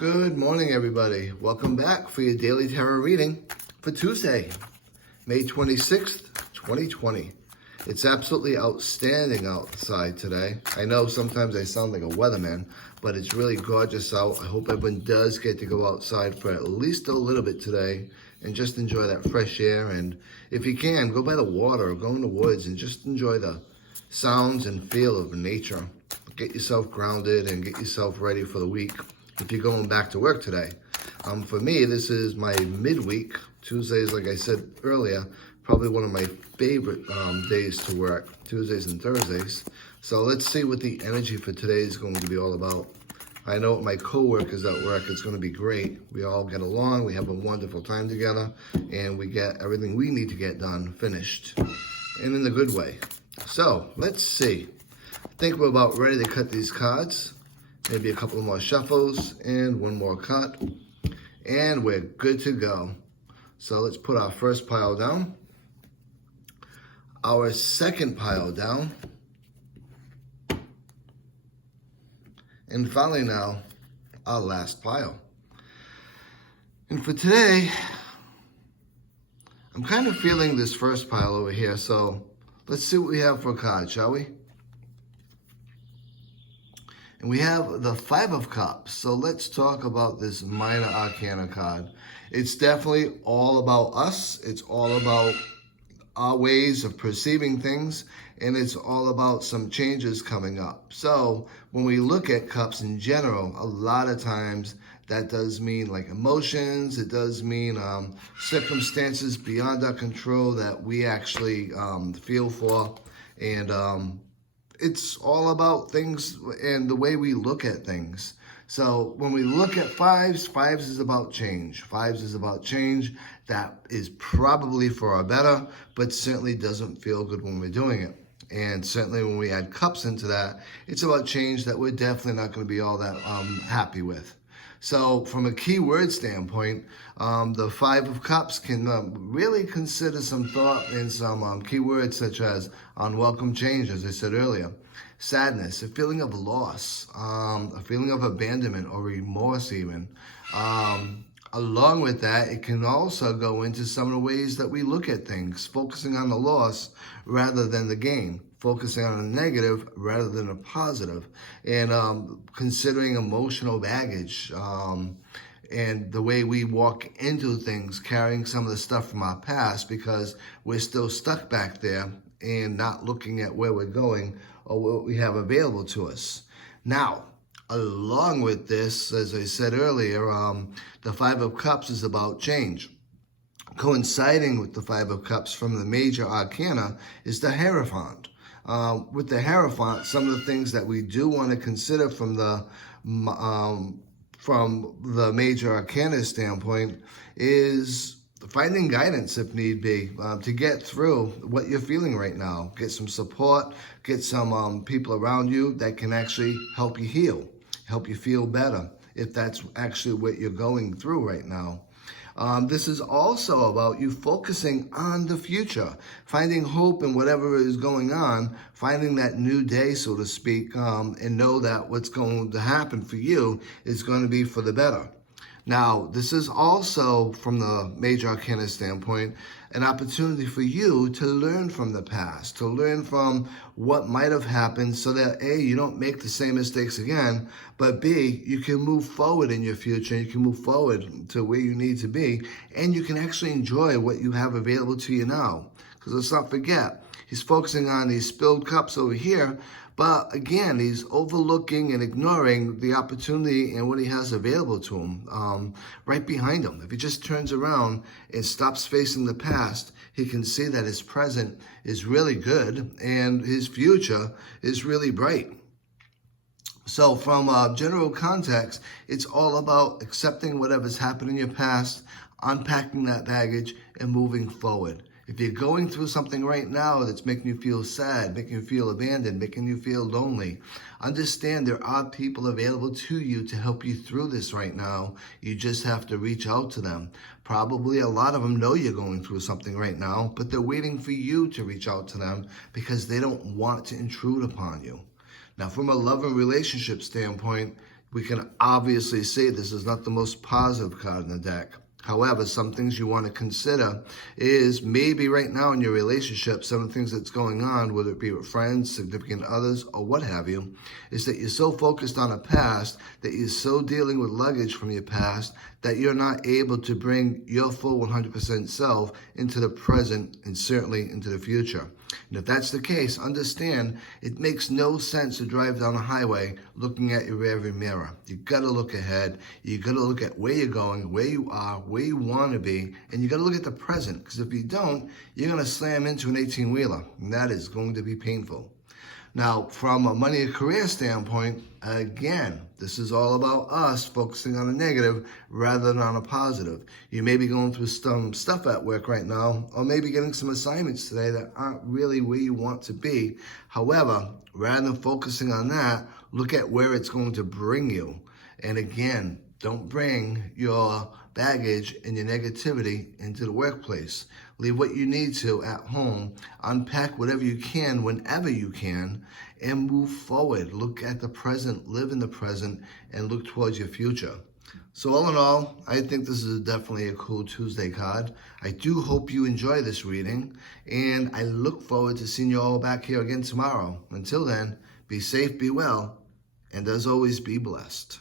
Good morning, everybody. Welcome back for your daily tarot reading for Tuesday, May 26th, 2020. It's absolutely outstanding outside today. I know sometimes I sound like a weatherman, but it's really gorgeous out. I hope everyone does get to go outside for at least a little bit today and just enjoy that fresh air. And if you can, go by the water or go in the woods and just enjoy the sounds and feel of nature. Get yourself grounded and get yourself ready for the week if you're going back to work today. For me, this is my midweek. Tuesdays, like I said earlier, probably one of my favorite days to work, Tuesdays and Thursdays. So let's see what the energy for today is going to be all about. I know with my co-workers at work, it's going to be great. We all get along, we have a wonderful time together, and we get everything we need to get done finished, and in a good way. So let's see. I think we're about ready to cut these cards. Maybe a couple more shuffles and one more cut. And we're good to go. So let's put our first pile down. Our second pile down. And finally now, our last pile. And for today, I'm kind of feeling this first pile over here. So let's see what we have for a card, shall we? And we have the Five of Cups. So let's talk about this Minor Arcana card. It's definitely all about us. It's all about our ways of perceiving things. And it's all about some changes coming up. So when we look at cups in general, a lot of times that does mean like emotions. It does mean circumstances beyond our control that we actually feel for. And it's all about things and the way we look at things. So when we look at fives is about change. Fives is about change that is probably for our better, but certainly doesn't feel good when we're doing it. And certainly when we add cups into that, it's about change that we're definitely not going to be all that happy with. So from a keyword standpoint, the Five of Cups can really consider some thought in some keywords such as unwelcome change, as I said earlier, sadness, a feeling of loss, a feeling of abandonment or remorse even. Along with that, it can also go into some of the ways that we look at things, focusing on the loss rather than the gain, focusing on a negative rather than a positive, and considering emotional baggage and the way we walk into things, carrying some of the stuff from our past because we're still stuck back there and not looking at where we're going or what we have available to us. Now, along with this, as I said earlier, the Five of Cups is about change. Coinciding with the Five of Cups from the Major Arcana is the Hierophant. With the Hierophant, some of the things that we do want to consider from the Major Arcana standpoint is finding guidance if need be to get through what you're feeling right now. Get some support, get some people around you that can actually help you heal, help you feel better if that's actually what you're going through right now. This is also about you focusing on the future, finding hope in whatever is going on, finding that new day, so to speak, and know that what's going to happen for you is going to be for the better. Now, this is also, from the Major Arcana standpoint, an opportunity for you to learn from the past, to learn from what might have happened so that A, you don't make the same mistakes again, but B, you can move forward in your future, you can move forward to where you need to be, and you can actually enjoy what you have available to you now. Because let's not forget, he's focusing on these spilled cups over here, but again, he's overlooking and ignoring the opportunity and what he has available to him right behind him. If he just turns around and stops facing the past, he can see that his present is really good and his future is really bright. So from a general context, it's all about accepting whatever's happened in your past, unpacking that baggage, and moving forward. If you're going through something right now that's making you feel sad, making you feel abandoned, making you feel lonely, understand there are people available to you to help you through this right now. You just have to reach out to them. Probably a lot of them know you're going through something right now, but they're waiting for you to reach out to them because they don't want to intrude upon you. Now, from a love and relationship standpoint, We can obviously see this is not the most positive card in the deck. However, some things you want to consider is maybe right now in your relationship, some of the things that's going on, whether it be with friends, significant others, or what have you, is that you're so focused on a past, that you're so dealing with luggage from your past, that you're not able to bring your full 100% self into the present and certainly into the future. And if that's the case, understand it makes no sense to drive down a highway looking at your rearview mirror. You got to look ahead. You got to look at where you're going, where you are, where you want to be, and you got to look at the present. Because if you don't, you're going to slam into an 18-wheeler, and that is going to be painful. Now, from a money and career standpoint, again, this is all about us focusing on a negative rather than on a positive. You may be going through some stuff at work right now, or maybe getting some assignments today that aren't really where you want to be. However, rather than focusing on that, look at where it's going to bring you. And again, don't bring your baggage and your negativity into the workplace. Leave what you need to at home, unpack whatever you can whenever you can, and move forward. Look at the present, live in the present, and look towards your future. So all in all, I think this is definitely a cool Tuesday card. I do hope you enjoy this reading, and I look forward to seeing you all back here again tomorrow. Until then, be safe, be well, and as always, be blessed.